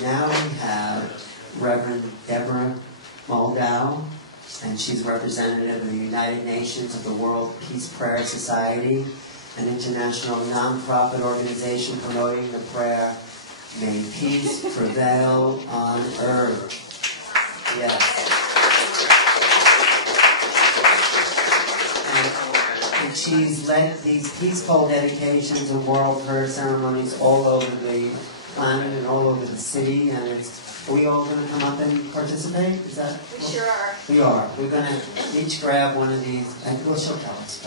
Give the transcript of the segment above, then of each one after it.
now we have Reverend Deborah Moldow, and she's representative of the United Nations of the World Peace Prayer Society, an international non-profit organization promoting the prayer, "May peace prevail on earth." Yes. And she's led these peaceful dedications and world prayer ceremonies all over the planet and all over the city. And are we all going to come up and participate? Is that? We sure are. We are. We're going to each grab one of these, and well, she'll tell us.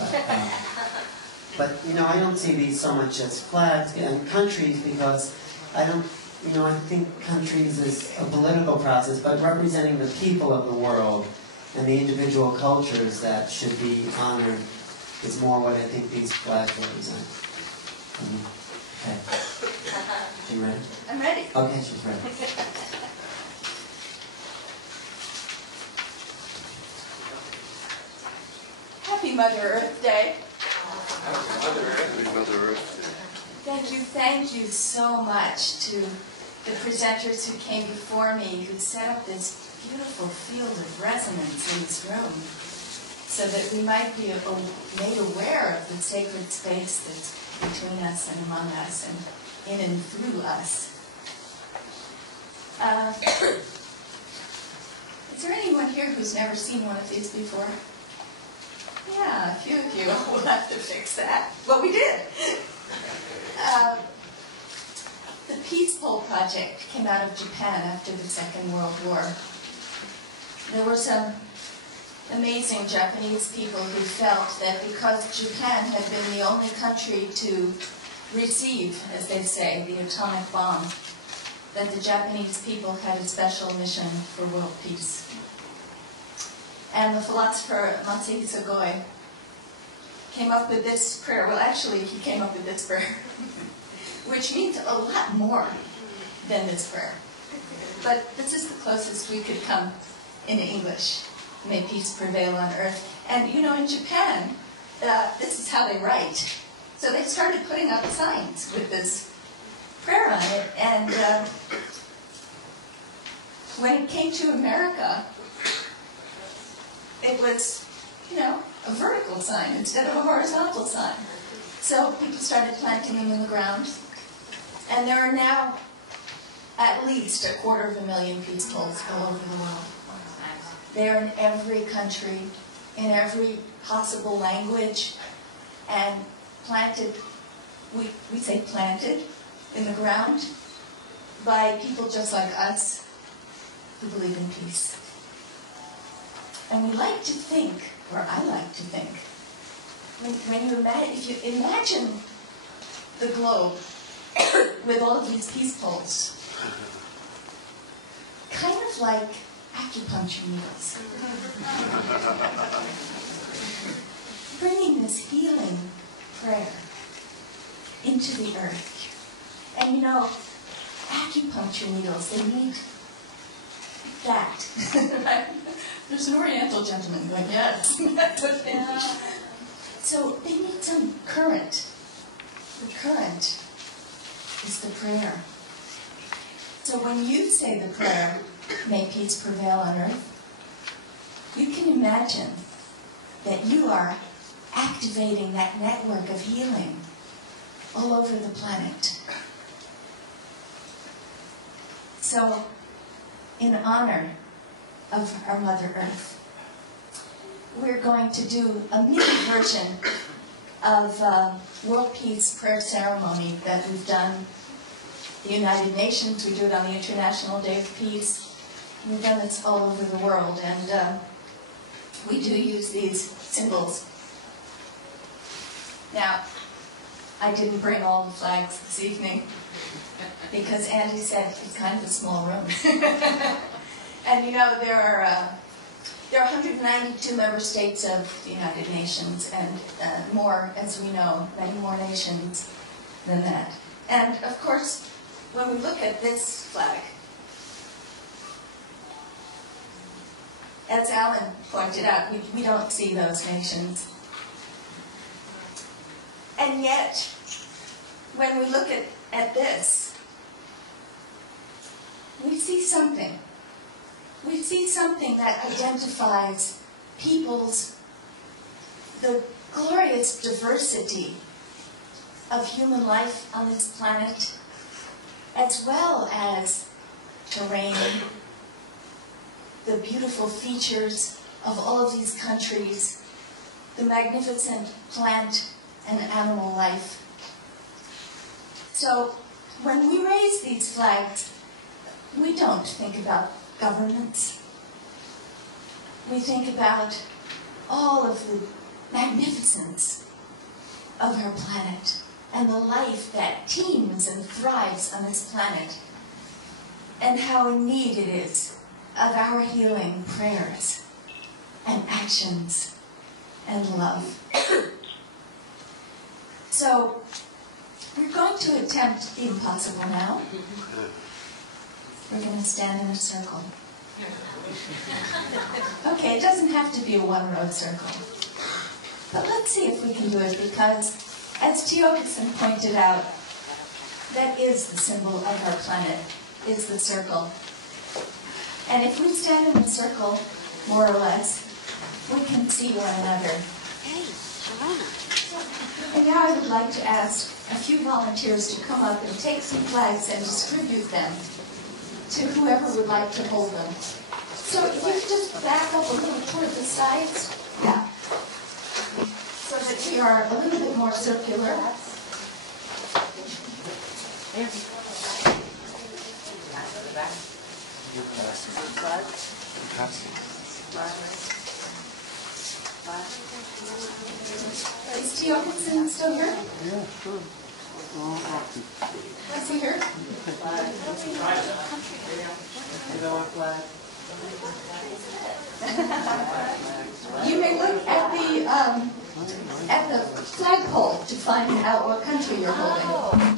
But you know, I don't see these so much as flags and countries, because I don't. You know, I think countries is a political process, but representing the people of the world and the individual cultures that should be honored is more what I think these flags represent. Okay. You ready? I'm ready. Okay, she's ready. Happy Mother Earth Day. Happy Mother Earth. Thank you so much to the presenters who came before me, who set up this beautiful field of resonance in this room, so that we might be made aware of the sacred space that's between us and among us and in and through us. Is there anyone here who's never seen one of these before? Yeah, a few of you. We'll have to fix that. Well, we did. The Peace Pole Project came out of Japan after the Second World War. There were some amazing Japanese people who felt that because Japan had been the only country to receive, as they say, the atomic bomb, that the Japanese people had a special mission for world peace. And the philosopher Matsuhisa Goi came up with this prayer. Well, actually, he came up with this prayer, which means a lot more than this prayer. But this is the closest we could come in English. May peace prevail on earth. And you know, in Japan, this is how they write. So they started putting up signs with this prayer on it. And when it came to America, it was, you know, a vertical sign instead of a horizontal sign. So people started planting them in the ground. And there are now at least 250,000 peace poles all over the world. They're in every country, in every possible language, and planted, we say planted, in the ground by people just like us who believe in peace. And we like to think, or I like to think, if you imagine the globe with all of these peace poles, kind of like acupuncture needles, bringing this healing prayer into the earth. And you know, acupuncture needles, they need that. There's an Oriental gentleman going, yes, that's what they need. So they need some current. The current is the prayer. So when you say the prayer, may peace prevail on earth, you can imagine that you are activating that network of healing all over the planet. So, in honor of our Mother Earth, we're going to do a mini version of World Peace Prayer Ceremony that we've done the United Nations. We do it on the International Day of Peace. We've done this all over the world, and we do use these symbols. Now, I didn't bring all the flags this evening because Andy said it's kind of a small room. And you know, there are 192 member states of the United Nations, and more, as we know, many more nations than that. And of course, when we look at this flag, as Alan pointed out, we don't see those nations. And yet, when we look at this, see something. We see something that identifies the glorious diversity of human life on this planet, as well as terrain, the beautiful features of all of these countries, the magnificent plant and animal life. So when we raise these flags, we don't think about governments. We think about all of the magnificence of our planet and the life that teems and thrives on this planet, and how in need it is of our healing prayers and actions and love. So we're going to attempt the impossible now. We're going to stand in a circle. Okay, it doesn't have to be a one-row circle. But let's see if we can do it, because, as Teokasan pointed out, that is the symbol of our planet, is the circle. And if we stand in a circle, more or less, we can see one another. And now I would like to ask a few volunteers to come up and take some flags and distribute them to whoever would like to hold them. So if you just back up a little toward the sides, yeah, so that we are a little bit more circular. Is Teokasan still here? Yeah, sure. Is he here? You may look at the flagpole to find out what country you're holding.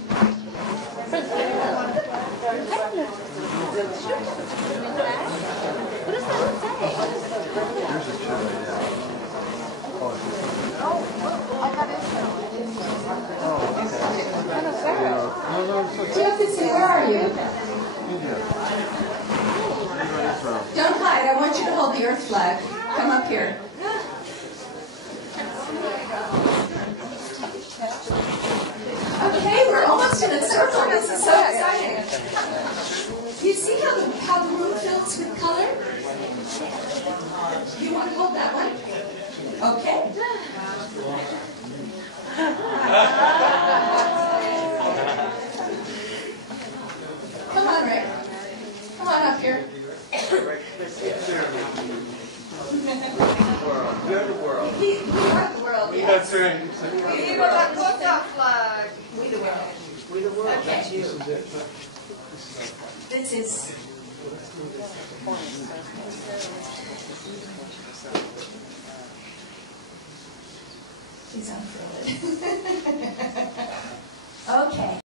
Teokasan, where are you? Don't hide. I want you to hold the earth flag. Come up here. Okay, we're almost in a circle. This is so exciting. You see how the room fills with color? You want to hold that one? Okay. Come on, Rick. Come on up here. You're the world. We are the world, yes. That's right. We are the flag. We the world. We the world. Okay. That's you. This is... She's unfurled. Okay.